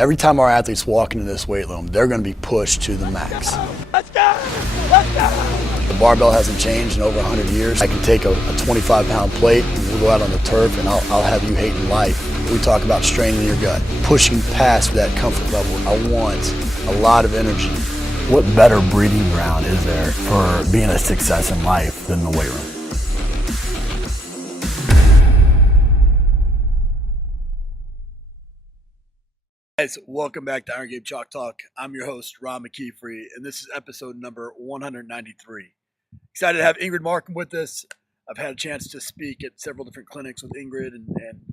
Every time our athletes walk into this weight room, they're going to be pushed to the max. Let's go! Let's go! The barbell hasn't changed in over 100 years. I can take a 25-pound plate, and we'll go out on the turf, and I'll have you hating life. We talk about straining your gut, pushing past that comfort level. I want a lot of energy. What better breeding ground is there for being a success in life than the weight room? Guys, welcome back to Iron Game Chalk Talk. I'm your host, Ron McKeefery, and this is episode number 193. Excited to have Ingrid Marcum with us. I've had a chance to speak at several different clinics with Ingrid and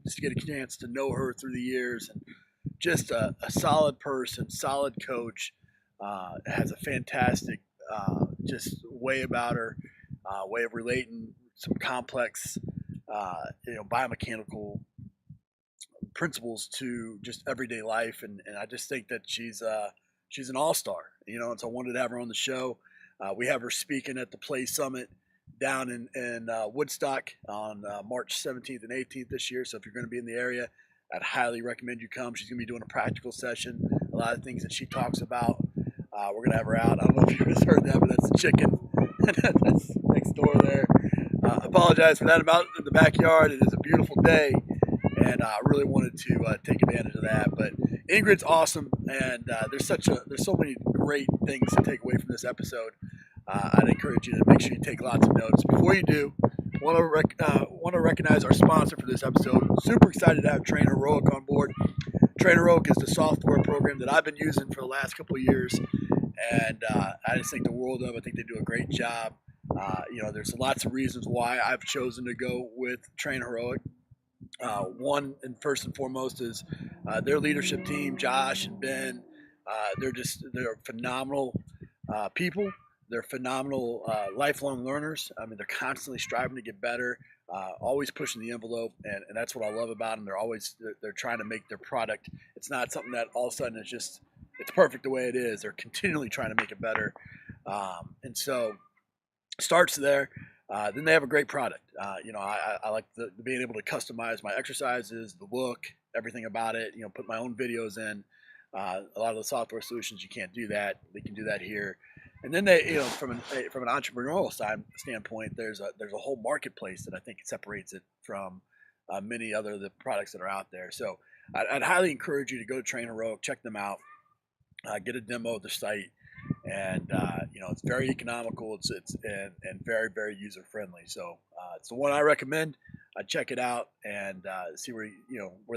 just get a chance to know her through the years. And just a solid person, solid coach, has a fantastic just way about her, way of relating some complex, biomechanical principles to just everyday life, and I just think that she's an all-star, and so I wanted to have her on the show. We have her speaking at the Play Summit down in Woodstock on March 17th and 18th this year. So if you're going to be in the area, I'd highly recommend you come. She's going to be doing a practical session, a lot of things that she talks about. We're going to have her out. I don't know if you guys heard that, but that's the chicken that's next door there. Apologize for that. I'm out in the backyard. It is a beautiful day, and I really wanted to take advantage of that. But Ingrid's awesome, and there's so many great things to take away from this episode. I'd encourage you to make sure you take lots of notes. Before you do, want to recognize our sponsor for this episode. Super excited to have Train Heroic on board. Train Heroic is the software program that I've been using for the last couple of years, and I just think the world of it. I think they do a great job. There's lots of reasons why I've chosen to go with Train Heroic. One and first and foremost is their leadership team, Josh and Ben. They're phenomenal people. They're phenomenal lifelong learners. I mean, they're constantly striving to get better, always pushing the envelope, and that's what I love about them. They're trying to make their product. It's not something that all of a sudden it's perfect the way it is. They're continually trying to make it better, and so starts there. Then they have a great product. I like being able to customize my exercises, the look, everything about it. Put my own videos in. A lot of the software solutions you can't do that. They can do that here. And then they, from an entrepreneurial standpoint, there's a whole marketplace that I think separates it from many other of the products that are out there. So I'd highly encourage you to go to Train Heroic, check them out, get a demo of the site. And it's very economical. It's very, very user friendly. So it's the one I recommend. Check it out and see where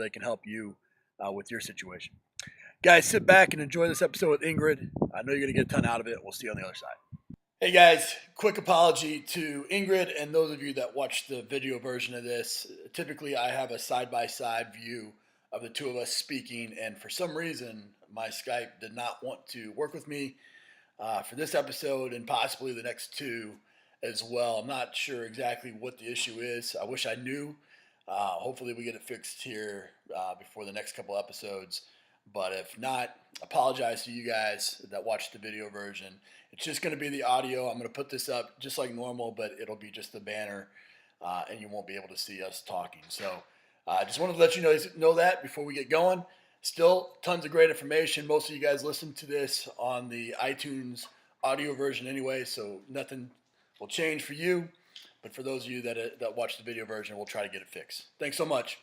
they can help you with your situation. Guys, sit back and enjoy this episode with Ingrid. I know you're going to get a ton out of it. We'll see you on the other side. Hey guys, quick apology to Ingrid and those of you that watch the video version of this. Typically, I have a side-by-side view of the two of us speaking, and for some reason, my Skype did not want to work with me for this episode and possibly the next two as well. I'm not sure exactly what the issue is. I wish I knew. Hopefully we get it fixed here before the next couple episodes. But if not, apologize to you guys that watched the video version. It's just going to be the audio. I'm going to put this up just like normal, but it'll be just the banner, and you won't be able to see us talking. So I just wanted to let you know that before we get going. Still, tons of great information. Most of you guys listen to this on the iTunes audio version anyway, so nothing will change for you. But for those of you that watch the video version, we'll try to get it fixed. Thanks so much.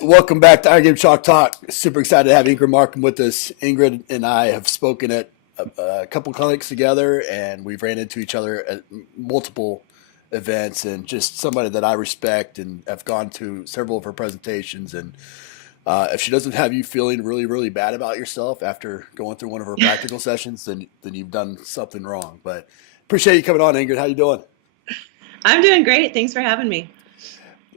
Welcome back to Iron Game Chalk Talk. Super excited to have Ingrid Marcum with us. Ingrid and I have spoken at a couple clinics together, and we've ran into each other at multiple events, and just somebody that I respect and have gone to several of her presentations. And if she doesn't have you feeling really, really bad about yourself after going through one of her practical sessions, then you've done something wrong. But appreciate you coming on, Ingrid. How you doing? I'm doing great. Thanks for having me.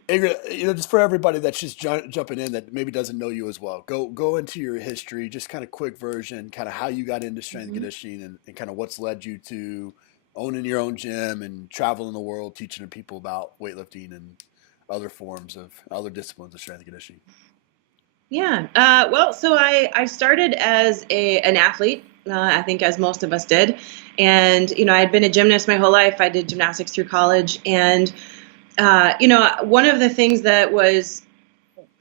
Ingrid, just for everybody that's just jumping in that maybe doesn't know you as well, go into your history, just kind of quick version, kind of how you got into strength and conditioning, and kind of what's led you to owning your own gym and traveling the world, teaching people about weightlifting and other forms of other disciplines of strength and conditioning. Yeah. So I started as an athlete, I think as most of us did. And, I'd been a gymnast my whole life. I did gymnastics through college. And, one of the things that was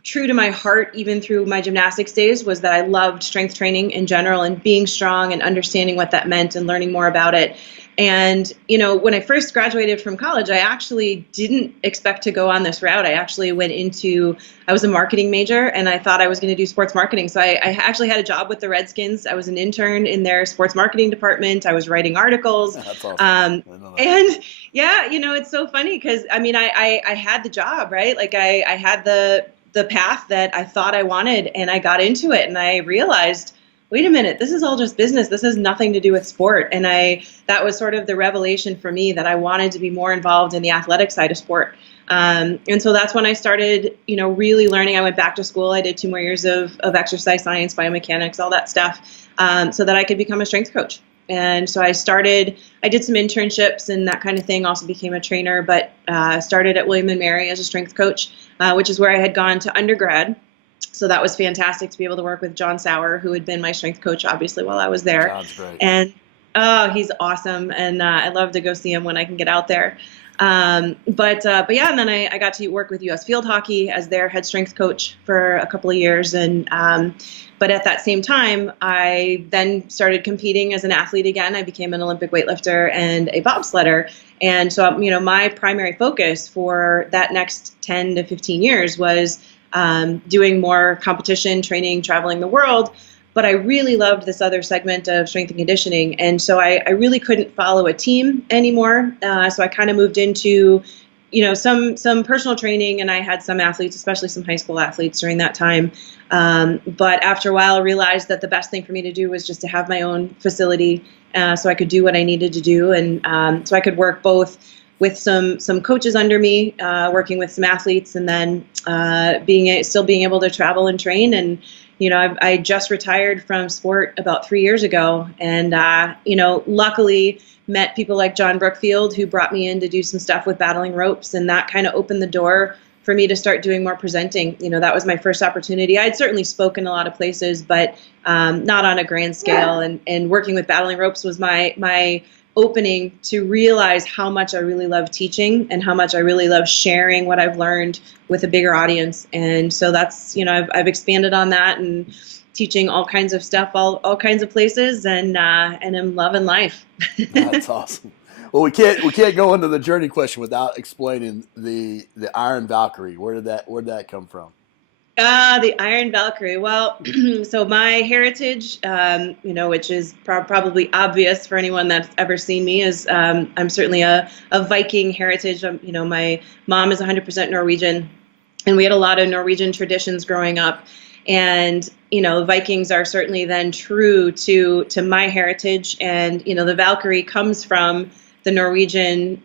true to my heart, even through my gymnastics days, was that I loved strength training in general and being strong and understanding what that meant and learning more about it. And, when I first graduated from college, I actually didn't expect to go on this route. I actually I was a marketing major, and I thought I was going to do sports marketing. So I actually had a job with the Redskins. I was an intern in their sports marketing department. I was writing articles. That's awesome. And yeah, it's so funny because, I had the job, right? Like I had the path that I thought I wanted, and I got into it, and I realized, wait a minute, this is all just business. This has nothing to do with sport. And that was sort of the revelation for me, that I wanted to be more involved in the athletic side of sport. And so that's when I started, really learning. I went back to school. I did 2 more years of exercise science, biomechanics, all that stuff, so that I could become a strength coach. And so I did some internships and that kind of thing, also became a trainer, but started at William & Mary as a strength coach, which is where I had gone to undergrad. So that was fantastic to be able to work with John Sauer, who had been my strength coach, obviously, while I was there. John's great. And he's awesome. And I love to go see him when I can get out there. But yeah, and then I got to work with US Field Hockey as their head strength coach for a couple of years. And but at that same time, I then started competing as an athlete again. I became an Olympic weightlifter and a bobsledder. And so, my primary focus for that next 10 to 15 years was doing more competition, training, traveling the world. But I really loved this other segment of strength and conditioning. And so I really couldn't follow a team anymore. So I kind of moved into, some personal training, and I had some athletes, especially some high school athletes during that time. But after a while, I realized that the best thing for me to do was just to have my own facility, so I could do what I needed to do. And so I could work both with some coaches under me, working with some athletes, and then still being able to travel and train. And I just retired from sport about 3 years ago, and luckily met people like John Brookfield, who brought me in to do some stuff with battling ropes, and that kind of opened the door for me to start doing more presenting. That was my first opportunity. I'd certainly spoken a lot of places, but not on a grand scale. And working with battling ropes was my opening to realize how much I really love teaching and how much I really love sharing what I've learned with a bigger audience. And so that's, I've expanded on that and teaching all kinds of stuff, all kinds of places, and I'm loving life. That's awesome. Well, we can't go into the journey question without explaining the Iron Valkyrie. Where did that come from? The Iron Valkyrie. Well, so my heritage, which is probably obvious for anyone that's ever seen me, is I'm certainly a Viking heritage. My mom is 100% Norwegian, and we had a lot of Norwegian traditions growing up. And, Vikings are certainly then true to my heritage. And, the Valkyrie comes from the Norwegian,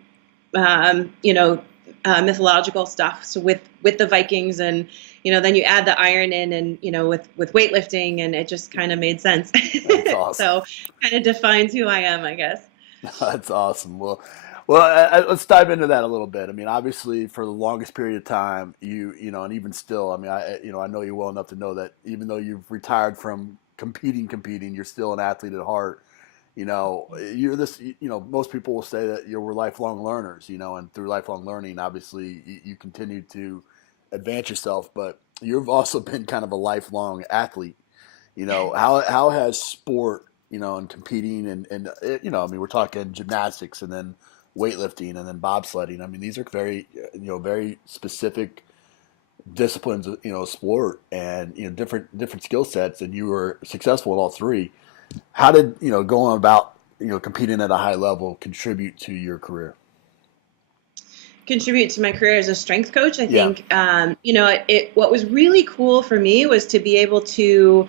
mythological stuff. So with the Vikings, and then you add the iron in, and with weightlifting, and it just kind of made sense. That's awesome. So kind of defines who I am, I guess. That's awesome. Well, let's dive into that a little bit. I mean, obviously, for the longest period of time, and even still, I mean, I know you well enough to know that even though you've retired from competing, you're still an athlete at heart. You're this. Most people will say that we're lifelong learners. And through lifelong learning, obviously, you continue to advance yourself. But you've also been kind of a lifelong athlete. How has sport, and competing, and I mean, we're talking gymnastics, and then weightlifting, and then bobsledding. I mean, these are very, very specific disciplines, sport, and different skill sets, and you were successful in all three. How did going about competing at a high level contribute to your career? Contribute to my career as a strength coach, I think. What was really cool for me was to be able to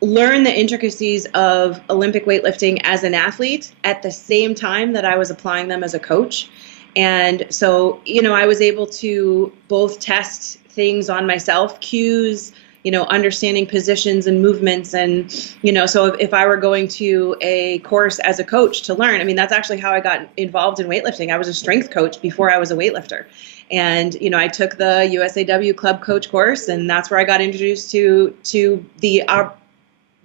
learn the intricacies of Olympic weightlifting as an athlete at the same time that I was applying them as a coach. And so, I was able to both test things on myself, cues, understanding positions and movements. And, so if I were going to a course as a coach to learn, I mean, that's actually how I got involved in weightlifting. I was a strength coach before I was a weightlifter. And, I took the USAW club coach course, and that's where I got introduced to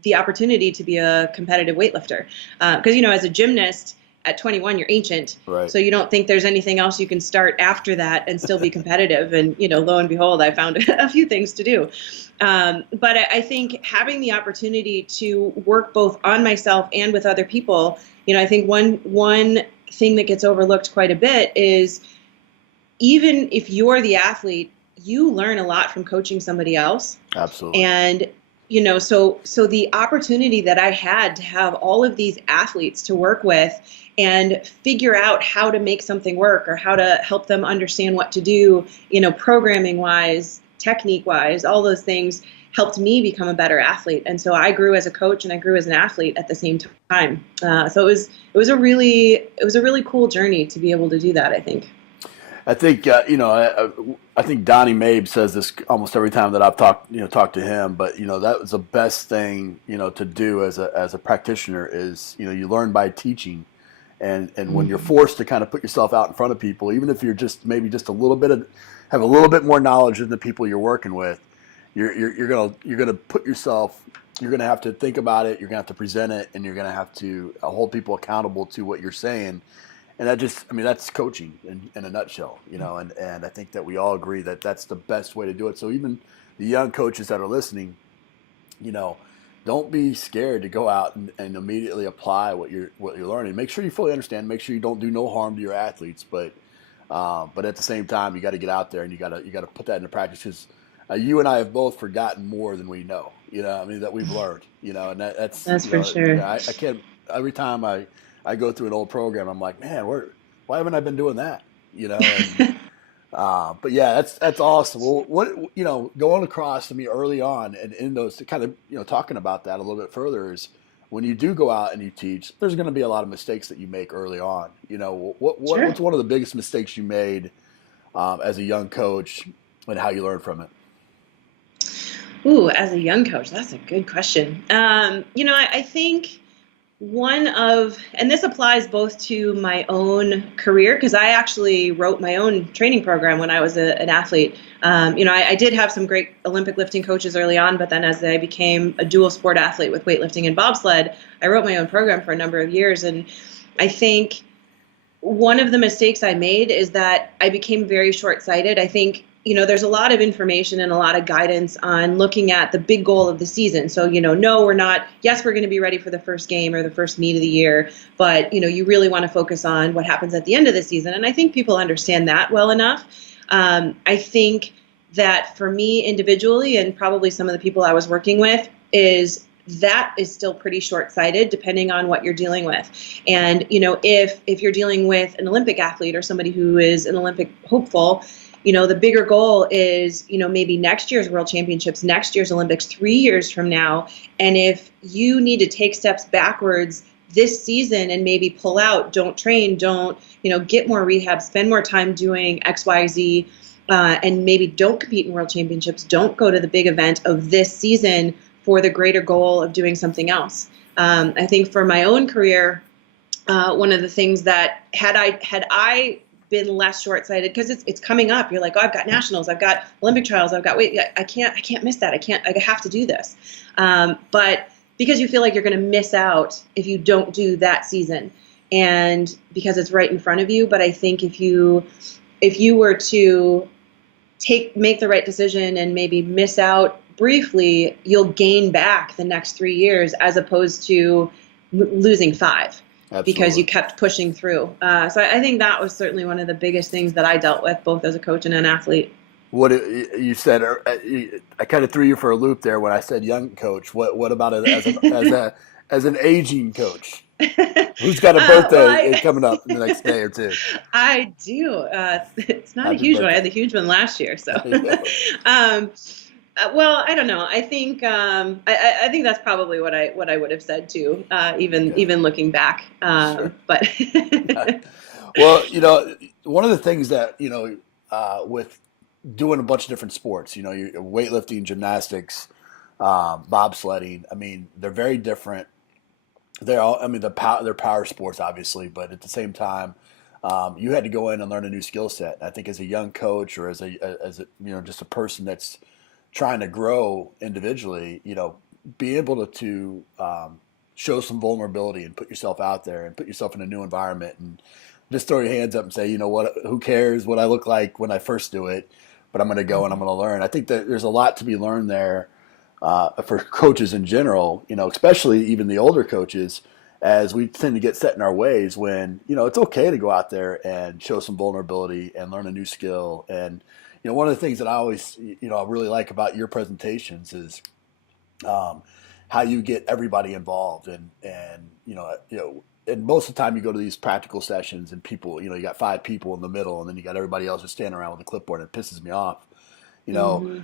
the opportunity to be a competitive weightlifter. Because, as a gymnast, at 21, you're ancient. Right. So you don't think there's anything else you can start after that and still be competitive. And, lo and behold, I found a few things to do. But I think having the opportunity to work both on myself and with other people, I think one thing that gets overlooked quite a bit is even if you're the athlete, you learn a lot from coaching somebody else. Absolutely. And so the opportunity that I had to have all of these athletes to work with and figure out how to make something work or how to help them understand what to do, programming wise, technique wise, all those things helped me become a better athlete. And so I grew as a coach and I grew as an athlete at the same time. So it was a really cool journey to be able to do that, I think. I think I think Donnie Mabe says this almost every time that I've talked to him. But that was the best thing to do as a practitioner is you learn by teaching, and when you're forced to kind of put yourself out in front of people, even if you're just maybe just have a little bit more knowledge than the people you're working with, you're gonna put yourself. You're gonna have to think about it. You're gonna have to present it, and you're gonna have to hold people accountable to what you're saying. And that's coaching in a nutshell, and I think that we all agree that that's the best way to do it. So even the young coaches that are listening, don't be scared to go out and immediately apply what you're learning. Make sure you fully understand. Make sure you don't do no harm to your athletes, but at the same time, you got to get out there and you got to put that into practice. Because you and I have both forgotten more than we know. That we've learned. And that's for sure. I can't. Every time I go through an old program, I'm like, man, why haven't I been doing that? And, but yeah, that's awesome. Well, what going across to me early on and in those kind of talking about that a little bit further is when you do go out and you teach, there's going to be a lot of mistakes that you make early on. Sure. What's one of the biggest mistakes you made as a young coach and how you learned from it? Ooh, as a young coach, that's a good question. I think and this applies both to my own career, because I actually wrote my own training program when I was an athlete. I did have some great Olympic lifting coaches early on, but then as I became a dual sport athlete with weightlifting and bobsled, I wrote my own program for a number of years. And I think one of the mistakes I made is that I became very short-sighted. I think there's a lot of information and a lot of guidance on looking at the big goal of the season. So, no, we're not, yes, we're going to be ready for the first game or the first meet of the year, but, you really want to focus on what happens at the end of the season. And I think people understand that well enough. I think that for me individually, and probably some of the people I was working with, that is still pretty short-sighted depending on what you're dealing with. And, if you're dealing with an Olympic athlete or somebody who is an Olympic hopeful, the bigger goal is, maybe next year's World Championships, next year's Olympics, 3 years from now. And if you need to take steps backwards this season and maybe pull out, don't train, don't, get more rehab, spend more time doing X, Y, Z, and maybe don't compete in World Championships, don't go to the big event of this season for the greater goal of doing something else. I think for my own career, one of the things that had I been less short-sighted, because it's coming up. You're like, oh, I've got nationals, I've got Olympic trials, I can't miss that. I have to do this. But because you feel like you're going to miss out if you don't do that season, and because it's right in front of you. But I think if you were to make the right decision and maybe miss out briefly, you'll gain back the next 3 years as opposed to losing 5. Absolutely. Because you kept pushing through. So I think that was certainly one of the biggest things that I dealt with, both as a coach and an athlete. What you said, I kind of threw you for a loop there when I said young coach. What about it as an aging coach? Who's got a birthday coming up in the next day or two? I do. It's not a huge one. I had the huge one last year. So, well, I don't know. I think I think that's probably what I would have said too. Even looking back. Sure. But well, one of the things that with doing a bunch of different sports, weightlifting, gymnastics, bobsledding. I mean, they're very different. They're all. I mean, they're power sports, obviously, but at the same time, you had to go in and learn a new skill set. I think as a young coach or as a just a person that's trying to grow individually, be able to show some vulnerability and put yourself out there and put yourself in a new environment and just throw your hands up and say, you know what, who cares what I look like when I first do it, but I'm going to go and I'm going to learn. I think that there's a lot to be learned there for coaches in general, you know, especially even the older coaches, as we tend to get set in our ways when, you know, it's okay to go out there and show some vulnerability and learn a new skill. And, you know, one of the things that I always, you know, I really like about your presentations is how you get everybody involved and, and most of the time you go to these practical sessions and people, you know, you got 5 people in the middle and then you got everybody else just standing around with a clipboard and it pisses me off. You know,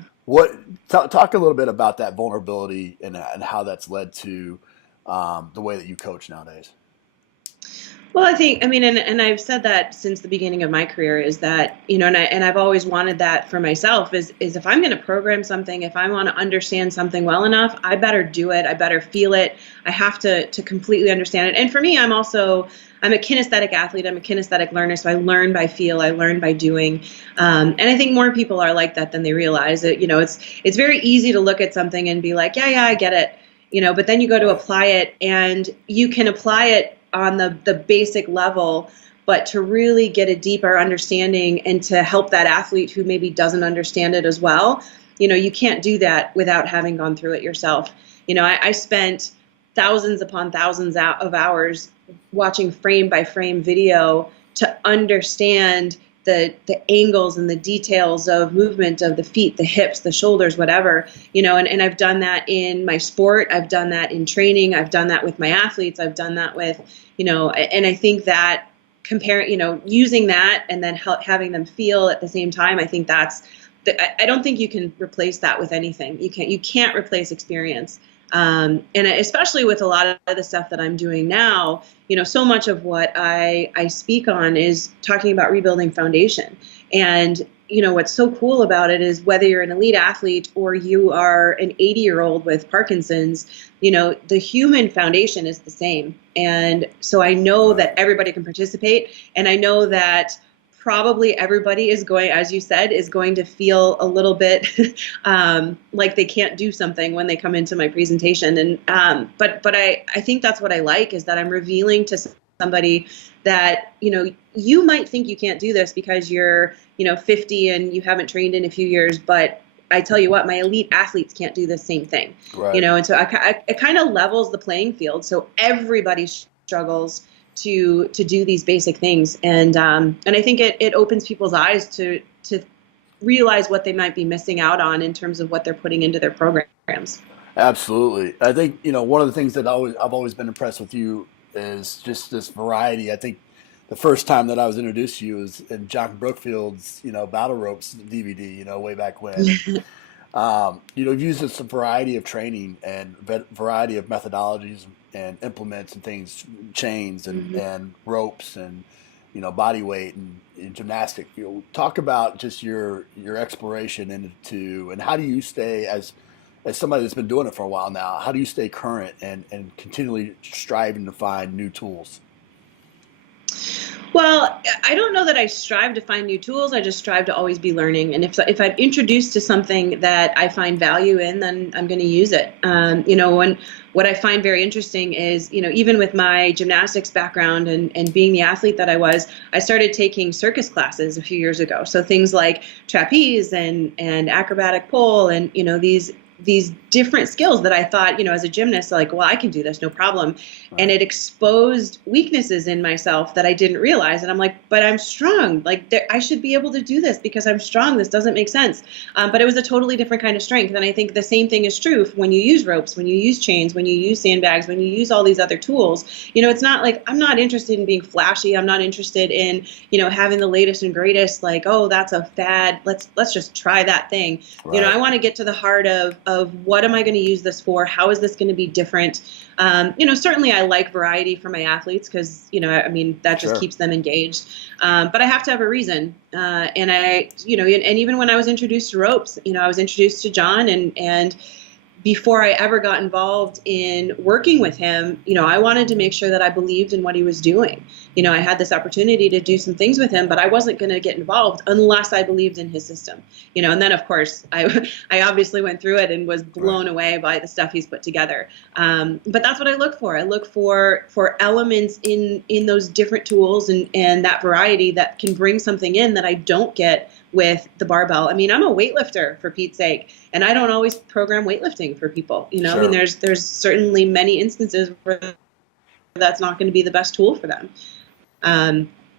talk a little bit about that vulnerability and how that's led to the way that you coach nowadays. Well, I mean, and I've said that since the beginning of my career is that, you know, and I've always wanted that for myself is if I'm going to program something, if I want to understand something well enough, I better do it. I better feel it. I have to completely understand it. And for me, I'm a kinesthetic athlete. I'm a kinesthetic learner. So I learn by feel. I learn by doing. And I think more people are like that than they realize. You know, it's very easy to look at something and be like, yeah, I get it. You know, but then you go to apply it and you can apply it on the basic level, but to really get a deeper understanding and to help that athlete who maybe doesn't understand it as well, you know, you can't do that without having gone through it yourself. You know, I spent thousands upon thousands of hours watching frame by frame video to understand the angles and the details of movement of the feet, the hips, the shoulders, whatever, you know, and I've done that in my sport. I've done that in training. I've done that with my athletes. I've done that with, you know, and I think that using that and then having them feel at the same time, I think I don't think you can replace that with anything. You can't replace experience. And especially with a lot of the stuff that I'm doing now, you know, so much of what I speak on is talking about rebuilding foundation. And, you know, what's so cool about it is whether you're an elite athlete or you are an 80-year-old with Parkinson's, you know, the human foundation is the same. And so I know that everybody can participate. And I know that probably everybody is going, as you said, is going to feel a little bit like they can't do something when they come into my presentation. And but I think that's what I like is that I'm revealing to somebody that, you know, you might think you can't do this because you're, you know, 50 and you haven't trained in a few years, but I tell you what, my elite athletes can't do the same thing, you know, and so it kind of levels the playing field. So everybody struggles to do these basic things. And I think it opens people's eyes to realize what they might be missing out on in terms of what they're putting into their programs. Absolutely. I think, you know, one of the things that I've always been impressed with you is just this variety. I think the first time that I was introduced to you was in John Brookfield's, you know, Battle Ropes DVD, you know, way back when. You know, uses some variety of training and variety of methodologies and implements and things, chains and ropes and, you know, body weight and gymnastic. You know, talk about just your exploration into, and how do you stay as somebody that's been doing it for a while now, how do you stay current and continually striving to find new tools? Well, I don't know that I strive to find new tools. I just strive to always be learning. And if I'm introduced to something that I find value in, then I'm going to use it. You know, what I find very interesting is, you know, even with my gymnastics background and being the athlete that I was, I started taking circus classes a few years ago. So things like trapeze and acrobatic pole and, you know, these different skills that I thought, you know, as a gymnast, like, well, I can do this, no problem. Right. And it exposed weaknesses in myself that I didn't realize. And I'm like, but I'm strong. Like, I should be able to do this because I'm strong. This doesn't make sense. But it was a totally different kind of strength. And I think the same thing is true when you use ropes, when you use chains, when you use sandbags, when you use all these other tools. You know, it's not like I'm not interested in being flashy. I'm not interested in, you know, having the latest and greatest, like, oh, that's a fad. Let's just try that thing. Right. You know, I want to get to the heart of what am I going to use this for? How is this going to be different? You know, certainly I like variety for my athletes because, you know, I mean, that just keeps them engaged. But I have to have a reason. And even when I was introduced to ropes, you know, I was introduced to John and before I ever got involved in working with him, I wanted to make sure that I believed in what he was doing. I had this opportunity to do some things with him, but I wasn't going to get involved unless I believed in his system. And then of course I obviously went through it and was blown away by the stuff he's put together. But that's what I look for. I look for elements in those different tools and that variety that can bring something in that I don't get with the barbell. I mean, I'm a weightlifter, for Pete's sake, and I don't always program weightlifting for people. Sure. I mean, there's certainly many instances where that's not going to be the best tool for them.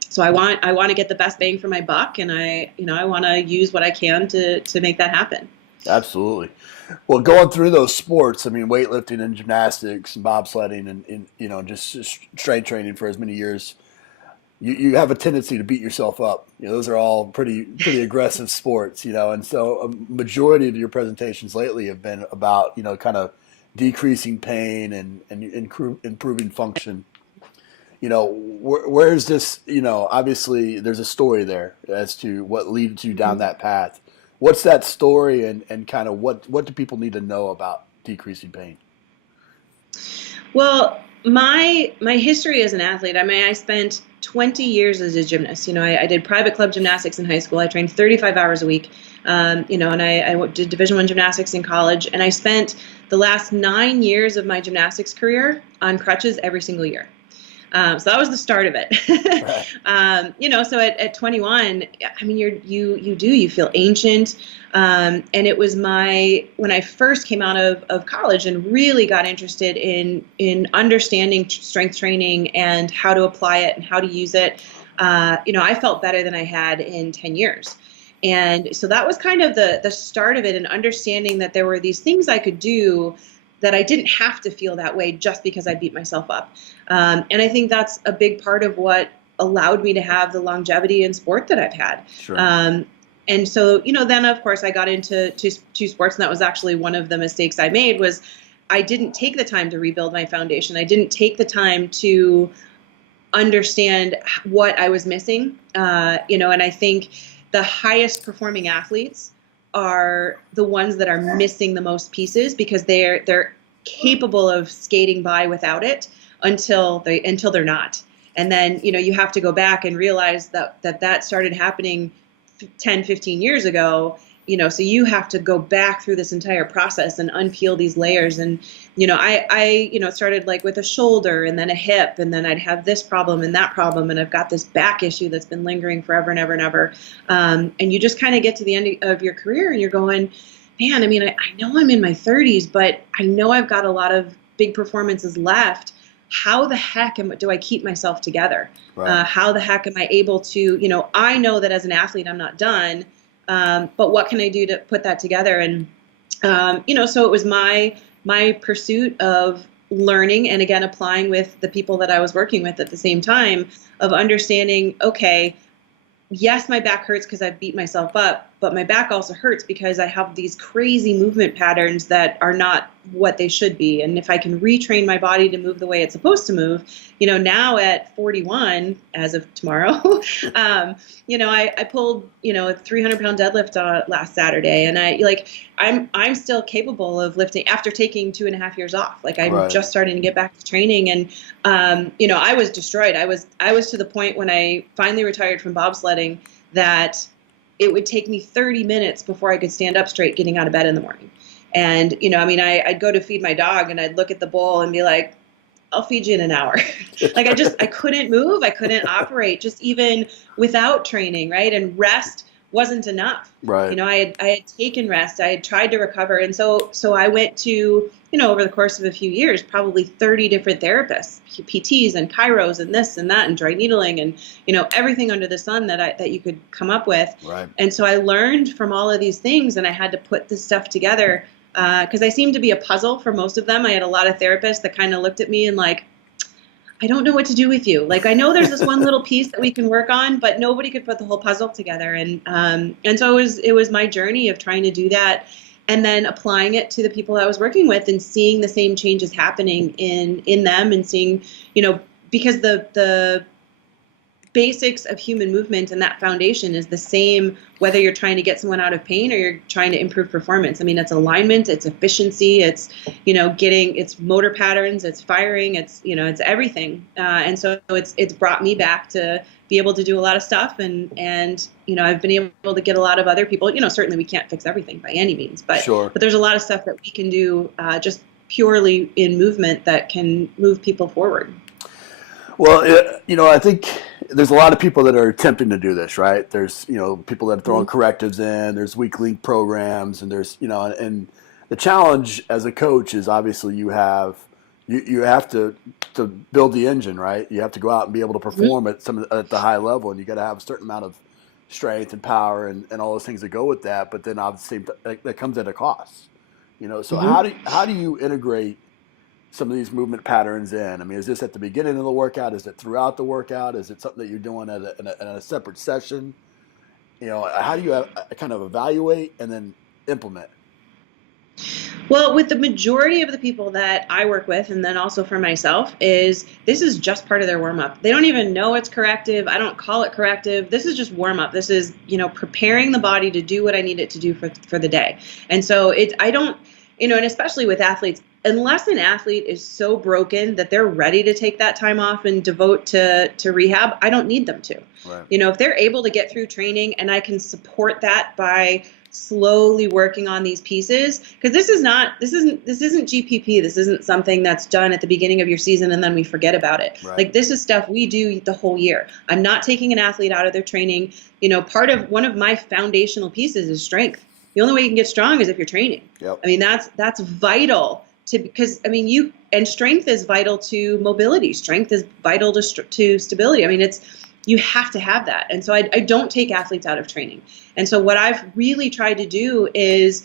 So I want to get the best bang for my buck, and I want to use what I can to make that happen. Absolutely. Well, going through those sports, I mean, weightlifting and gymnastics and bobsledding and just strength training for as many years, you have a tendency to beat yourself up. Those are all pretty aggressive sports, and so a majority of your presentations lately have been about, kind of decreasing pain and improving function. Where's this, obviously there's a story there as to what leads you down that path. What's that story and kind of what do people need to know about decreasing pain? Well, my history as an athlete, I mean, I spent 20 years as a gymnast. I did private club gymnastics in high school. I trained 35 hours a week, and I did Division I gymnastics in college. And I spent the last 9 years of my gymnastics career on crutches every single year. So that was the start of it. Right. So at 21, I mean, you feel ancient. And it was when I first came out of college and really got interested in understanding strength training and how to apply it and how to use it. I felt better than I had in 10 years. And so that was kind of the start of it, and understanding that there were these things I could do that I didn't have to feel that way just because I beat myself up. And I think that's a big part of what allowed me to have the longevity in sport that I've had. Sure. And so, then of course I got into two sports, and that was actually one of the mistakes I made. Was I didn't take the time to rebuild my foundation. I didn't take the time to understand what I was missing. And I think the highest performing athletes are the ones that are missing the most pieces, because they're capable of skating by without it until they're not. And then, you have to go back and realize that started happening 10, 15 years ago, so you have to go back through this entire process and unpeel these layers. And, I started like with a shoulder and then a hip, and then I'd have this problem and that problem. And I've got this back issue that's been lingering forever and ever and ever. And you just kind of get to the end of your career and you're going, man, I mean, I know I'm in my 30s, but I know I've got a lot of big performances left. How the heck do I keep myself together? Right. How the heck am I able to, I know that as an athlete, I'm not done. But what can I do to put that together? And, so it was my pursuit of learning, and again, applying with the people that I was working with at the same time, of understanding, okay, yes, my back hurts because I've beat myself up, but my back also hurts because I have these crazy movement patterns that are not what they should be. And if I can retrain my body to move the way it's supposed to move, now at 41, as of tomorrow, I pulled, a 300-pound deadlift last Saturday, and I'm still capable of lifting after taking 2.5 years off. Like I'm right. Just starting to get back to training, and I was destroyed. I was to the point when I finally retired from bobsledding that it would take me 30 minutes before I could stand up straight getting out of bed in the morning. And, I'd go to feed my dog and I'd look at the bowl and be like, I'll feed you in an hour. Like I couldn't move. I couldn't operate just even without training. Right. And rest wasn't enough. Right. I had taken rest. I had tried to recover. And so I went to, over the course of a few years, probably 30 different therapists, PTs and chiros and this and that and dry needling and, everything under the sun that you could come up with. Right. And so I learned from all of these things, and I had to put this stuff together because I seemed to be a puzzle for most of them. I had a lot of therapists that kind of looked at me and like, I don't know what to do with you. Like, I know there's this one little piece that we can work on, but nobody could put the whole puzzle together. And so it was my journey of trying to do that, and then applying it to the people I was working with and seeing the same changes happening in them, and seeing, because the basics of human movement and that foundation is the same whether you're trying to get someone out of pain or you're trying to improve performance. I mean, it's alignment, it's efficiency, it's, it's motor patterns, it's firing, it's, it's everything. And so it's brought me back to be able to do a lot of stuff. And I've been able to get a lot of other people, certainly we can't fix everything by any means, but, Sure. but there's a lot of stuff that we can do just purely in movement that can move people forward. Well, I think there's a lot of people that are attempting to do this, right? There's, people that are throwing correctives in, there's weak link programs, and there's, and the challenge as a coach is obviously you have to build the engine, right? You have to go out and be able to perform at the high level, and you got to have a certain amount of strength and power and all those things that go with that. But then obviously that comes at a cost, So how do you integrate some of these movement patterns in? I mean, is this at the beginning of the workout? Is it throughout the workout? Is it something that you're doing in a separate session? How do you kind of evaluate and then implement? Well, with the majority of the people that I work with, and then also for myself, this is just part of their warm-up. They don't even know it's corrective. I don't call it corrective. This is just warm-up. This is, preparing the body to do what I need it to do for the day. And so I don't, and especially with athletes, unless an athlete is so broken that they're ready to take that time off and devote to rehab, I don't need them to. Right. If they're able to get through training and I can support that by slowly working on these pieces, because this isn't GPP. This isn't something that's done at the beginning of your season and then we forget about it. Right. Like, this is stuff we do the whole year. I'm not taking an athlete out of their training. One of my foundational pieces is strength. The only way you can get strong is if you're training. Yep. I mean, that's vital because strength is vital to mobility. Strength is vital to stability. I mean, you have to have that. And so I don't take athletes out of training. And so what I've really tried to do is,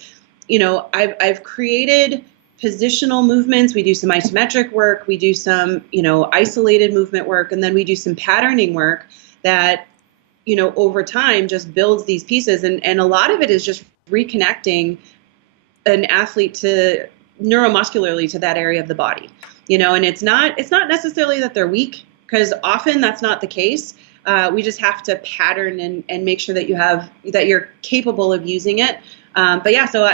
I've created positional movements. We do some isometric work. We do some, isolated movement work. And then we do some patterning work that, over time just builds these pieces. And a lot of it is just reconnecting an athlete to neuromuscularly to that area of the body, and it's not necessarily that they're weak, because often that's not the case. We just have to pattern and make sure that you're capable of using it. But yeah, so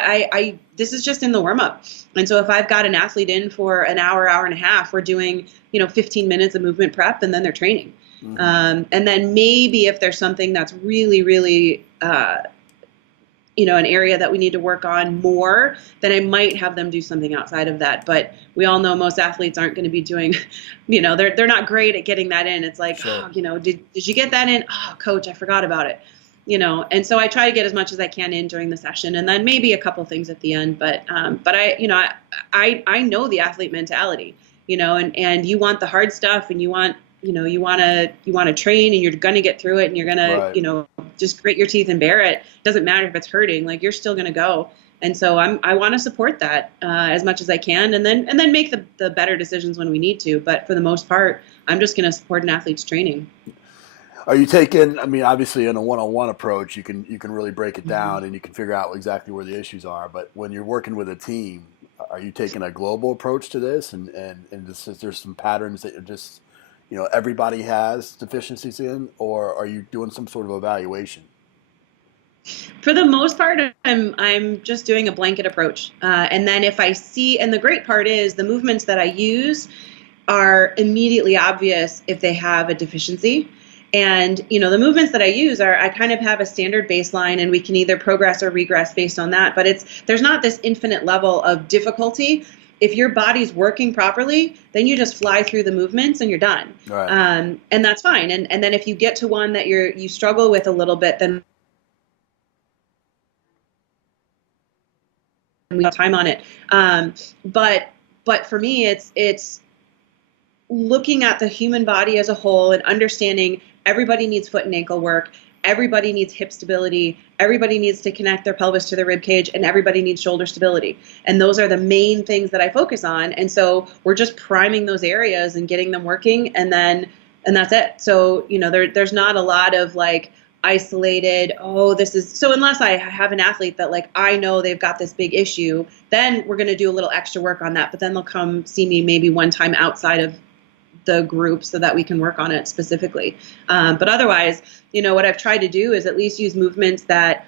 this is just in the warm up. And so if I've got an athlete in for an hour and a half, we're doing, 15 minutes of movement prep, and then they're training. Mm-hmm. And then maybe if there's something that's really, really, an area that we need to work on more, then I might have them do something outside of that. But we all know most athletes aren't going to be doing, they're not great at getting that in. It's like, sure. Did you get that in? Oh, coach, I forgot about it. And so I try to get as much as I can in during the session, and then maybe a couple things at the end. But I know the athlete mentality, and you want the hard stuff, and you want to train, and you're going to get through it, and you're going to, right. Just grit your teeth and bear it. Doesn't matter if it's hurting, like, you're still going to go. And so I want to support that as much as I can, and then make the better decisions when we need to. But for the most part, I'm just going to support an athlete's training. Are you taking, obviously in a one-on-one approach, you can really break it down, and you can figure out exactly where the issues are. But when you're working with a team, are you taking a global approach to this? And is there some patterns that you're just, everybody has deficiencies in, or are you doing some sort of evaluation? For the most part, I'm just doing a blanket approach. And then if I see, and the great part is the movements that I use are immediately obvious if they have a deficiency. And, the movements that I use I kind of have a standard baseline, and we can either progress or regress based on that. But there's not this infinite level of difficulty. If your body's working properly, then you just fly through the movements and you're done. Right. And that's fine. And then if you get to one that you struggle with a little bit, then we have time on it. But for me, it's looking at the human body as a whole and understanding everybody needs foot and ankle work. Everybody needs hip stability. Everybody needs to connect their pelvis to their rib cage, and everybody needs shoulder stability. And those are the main things that I focus on. And so we're just priming those areas and getting them working, and that's it. So, there's not a lot of like isolated, so unless I have an athlete that like, I know they've got this big issue, then we're going to do a little extra work on that. But then they'll come see me maybe one time outside of the group so that we can work on it specifically. But otherwise, what I've tried to do is at least use movements that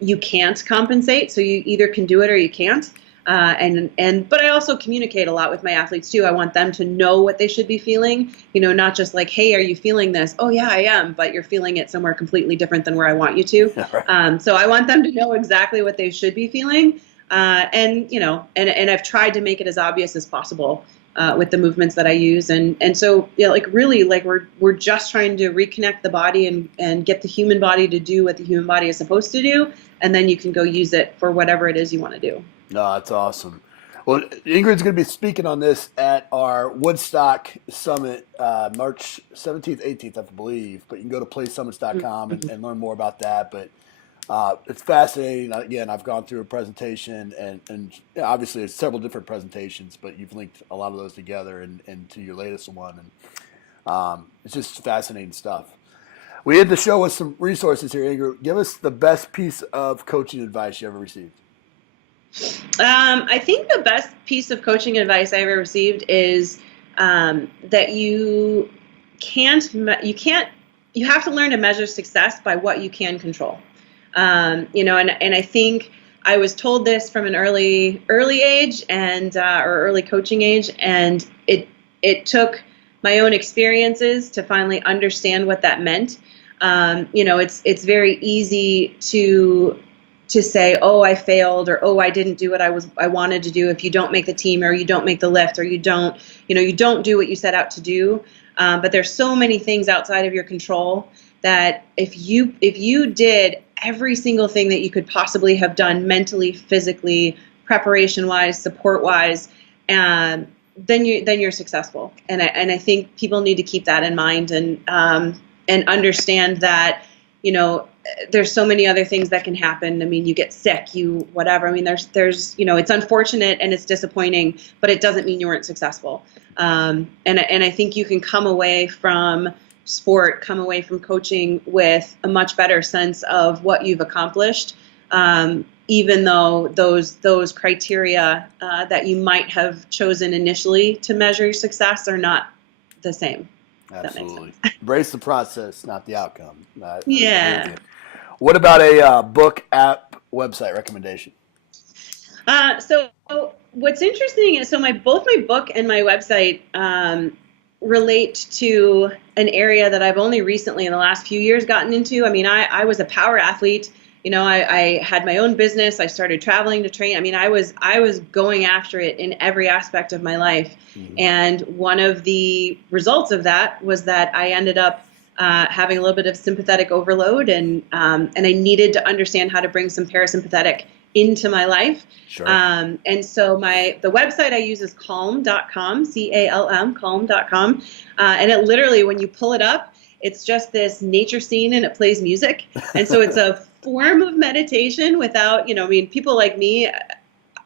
you can't compensate. So you either can do it or you can't. But I also communicate a lot with my athletes too. I want them to know what they should be feeling, not just like, hey, are you feeling this? Oh yeah, I am. But you're feeling it somewhere completely different than where I want you to. Right. So I want them to know exactly what they should be feeling. And I've tried to make it as obvious as possible with the movements that I use. And so, really, we're just trying to reconnect the body and get the human body to do what the human body is supposed to do. And then you can go use it for whatever it is you want to do. No, that's awesome. Well, Ingrid's going to be speaking on this at our Woodstock Summit, March 17th, 18th, I believe. But you can go to playsummits.com and learn more about that. But it's fascinating. Again, I've gone through a presentation, and obviously it's several different presentations, but you've linked a lot of those together and to your latest one. And it's just fascinating stuff. We end the show with some resources here, Ingrid. Give us the best piece of coaching advice you ever received. I think the best piece of coaching advice I ever received is that you have to learn to measure success by what you can control. And I think I was told this from an early age or early coaching age, and it took my own experiences to finally understand what that meant. It's very easy to say, oh, I failed, or oh, I didn't do what I wanted to do. If you don't make the team, or you don't make the lift, or you don't do what you set out to do. But there's so many things outside of your control that if you did every single thing that you could possibly have done mentally, physically, preparation-wise, support-wise, then you're successful. And I think people need to keep that in mind and understand that, there's so many other things that can happen. I mean, you get sick, whatever. I mean, there's it's unfortunate and it's disappointing, but it doesn't mean you weren't successful. And I think you can come away from sport, come away from coaching with a much better sense of what you've accomplished, even though those criteria that you might have chosen initially to measure your success are not the same. Absolutely. Embrace the process, not the outcome. Yeah. What about a book, app, website recommendation? So what's interesting is both my book and my website relate to an area that I've only recently in the last few years gotten into. I mean, I was a power athlete. I had my own business. I started traveling to train. I mean, I was going after it in every aspect of my life. Mm-hmm. And one of the results of that was that I ended up having a little bit of sympathetic overload, and I needed to understand how to bring some parasympathetic into my life. Sure. And so the website I use is calm.com, calm.com. And it literally, when you pull it up, it's just this nature scene and it plays music. And so it's a form of meditation without, people like me,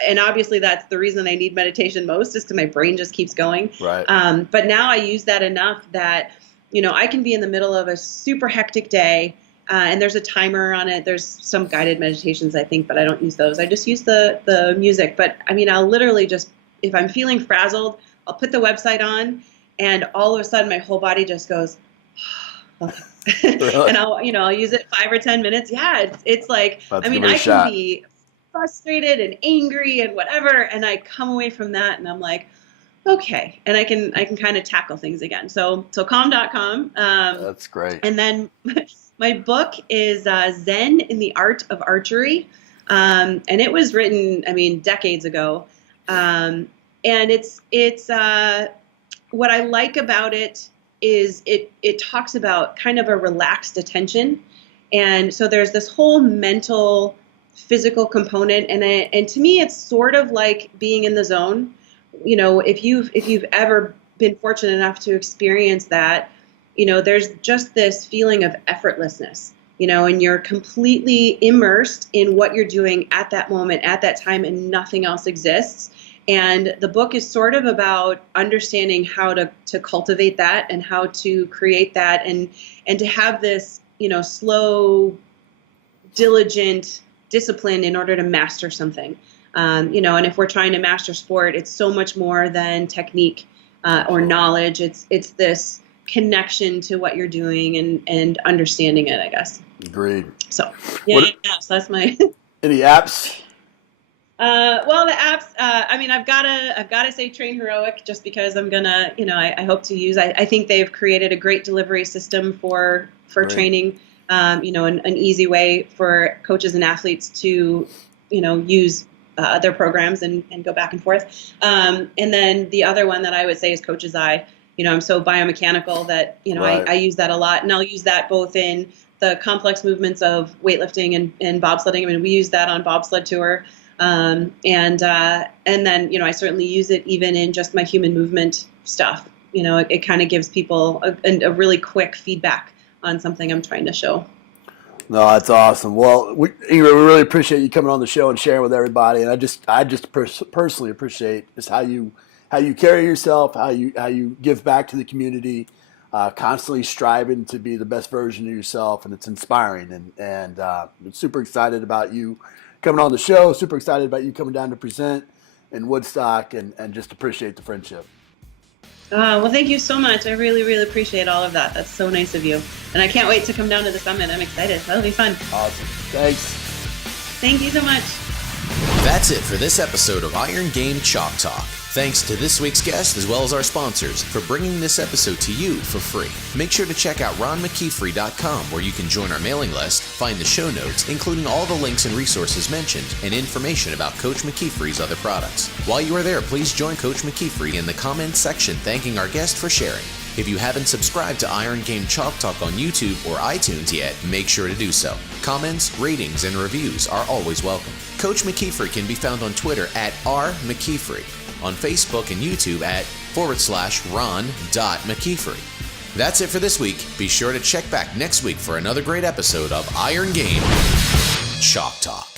and obviously that's the reason I need meditation most, is because my brain just keeps going. Right. But now I use that enough that, I can be in the middle of a super hectic day, and there's a timer on it. There's some guided meditations, I think, but I don't use those. I just use the music. But I mean, I'll literally just, if I'm feeling frazzled, I'll put the website on, and all of a sudden my whole body just goes, Really? And I'll use it 5 or 10 minutes. Yeah, it's like, Let's I mean, I can be frustrated and angry and whatever, and I come away from that and I'm like, okay, and I can kind of tackle things again. So calm.com. That's great. And then my book is Zen in the Art of Archery, and it was written, I mean, decades ago. And it's what I like about it is it talks about kind of a relaxed attention. And so there's this whole mental, physical component. And to me, it's sort of like being in the zone. If you've ever been fortunate enough to experience that, there's just this feeling of effortlessness, and you're completely immersed in what you're doing at that moment, at that time, and nothing else exists. And the book is sort of about understanding how to cultivate that and how to create that and to have this, slow, diligent discipline in order to master something. And if we're trying to master sport, it's so much more than technique. or knowledge. It's this connection to what you're doing and understanding it, I guess. Agreed. So so that's my any apps. Well, the apps, I mean, I've got to say Train Heroic, just because I'm gonna, I hope to use. I think they've created a great delivery system for training. An easy way for coaches and athletes to, use their programs and go back and forth. And then the other one that I would say is Coach's Eye. I'm so biomechanical that, Right. I use that a lot, and I'll use that both in the complex movements of weightlifting and bobsledding. I mean, we use that on bobsled tour. And then, I certainly use it even in just my human movement stuff. It kind of gives people a really quick feedback on something I'm trying to show. No, that's awesome. Well, Ingrid, we really appreciate you coming on the show and sharing with everybody. And I just personally appreciate just how you carry yourself, how you give back to the community, constantly striving to be the best version of yourself, and it's inspiring. And I'm super excited about you coming on the show. Super excited about you coming down to present in Woodstock, and just appreciate the friendship. Well, thank you so much. I really, really appreciate all of that. That's so nice of you. And I can't wait to come down to the summit. I'm excited. That'll be fun. Awesome. Thanks. Thank you so much. That's it for this episode of Iron Game Chalk Talk. Thanks to this week's guest as well as our sponsors for bringing this episode to you for free. Make sure to check out ronmckeefery.com, where you can join our mailing list, find the show notes, including all the links and resources mentioned, and information about Coach McKeefery's other products. While you are there, please join Coach McKeefery in the comments section thanking our guest for sharing. If you haven't subscribed to Iron Game Chalk Talk on YouTube or iTunes yet, make sure to do so. Comments, ratings, and reviews are always welcome. Coach McKeefery can be found on Twitter at @RMcKeefery, on Facebook and YouTube at /Ron.McKeefery. That's it for this week. Be sure to check back next week for another great episode of Iron Game Chalk Talk.